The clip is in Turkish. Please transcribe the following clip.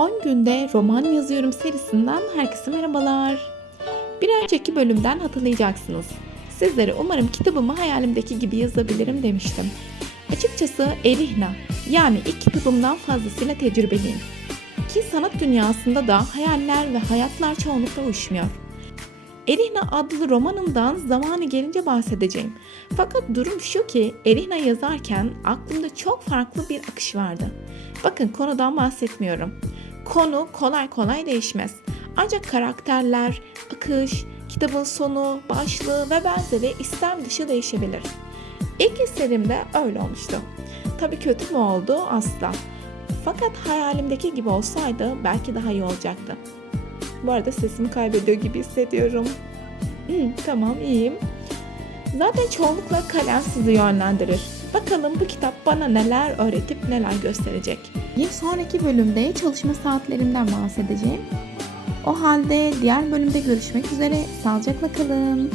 10 günde roman yazıyorum serisinden herkese merhabalar. Bir önceki bölümden hatırlayacaksınız. Sizlere umarım kitabımı hayalimdeki gibi yazabilirim demiştim. Açıkçası Erihna yani ilk kitabımdan fazlasıyla tecrübeliyim. Ki sanat dünyasında da hayaller ve hayatlar çoğunlukla uyuşmuyor. Erihna adlı romanımdan zamanı gelince bahsedeceğim. Fakat durum şu ki Erihna yazarken aklımda çok farklı bir akış vardı. Bakın konudan bahsetmiyorum. Konu kolay kolay değişmez. Ancak karakterler, akış, kitabın sonu, başlığı ve benzeri istem dışı değişebilir. İlk eserimde öyle olmuştu. Tabii kötü mü oldu? Asla. Fakat hayalimdeki gibi olsaydı belki daha iyi olacaktı. Bu arada sesimi kaybediyor gibi hissediyorum. Hmm, tamam iyiyim. Zaten çoğunlukla kalem sizi yönlendirir. Bakalım bu kitap bana neler öğretip neler gösterecek. Bir sonraki bölümde çalışma saatlerimden bahsedeceğim. O halde diğer bölümde görüşmek üzere. Sağlıcakla kalın.